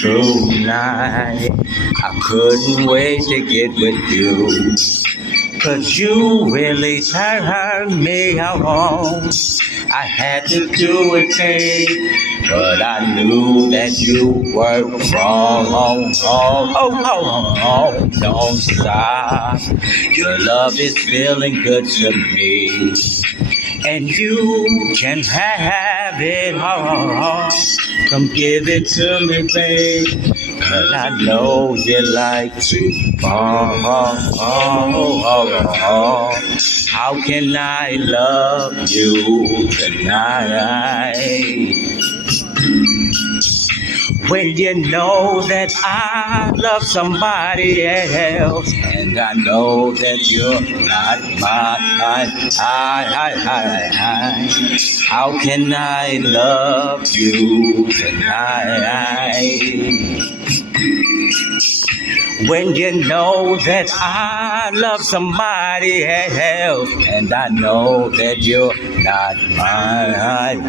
Tonight, I couldn't wait to get with you. 'Cause you really turned me on. I had to do it, babe, but I knew that you were wrong. Oh, don't stop. Your love is feeling good to me. And you can have it all. Come give it to me, babe. 'Cause I know you like to fall. How can I love you tonight? When you know that I love somebody else, and I know that you're not mine. How can I love you tonight? When you know that I love somebody else, and I know that you're not mine.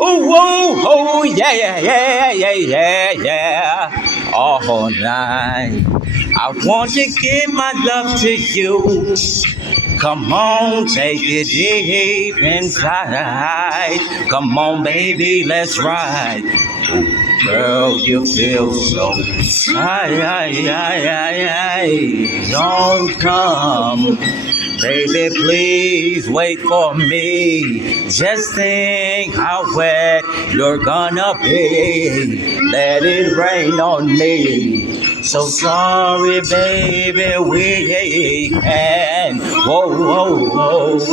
Oh, oh, yeah. All night. I want to give my love to you. Come on, take it deep inside. Come on, baby, let's ride. Oh, girl, you feel so high. Don't come. Baby, please wait for me. Just think how wet you're gonna be. Let it rain on me. So sorry, baby, we can. Whoa.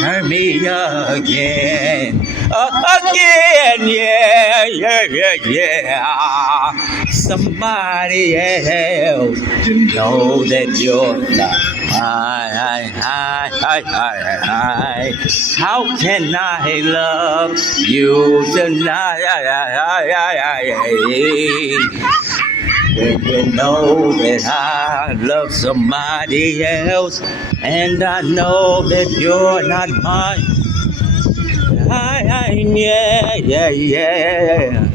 Turn me again. Again, yeah. Somebody else to know that you're not mine. How can I love you tonight? When you know that I love somebody else, and I know that you're not mine. Yeah.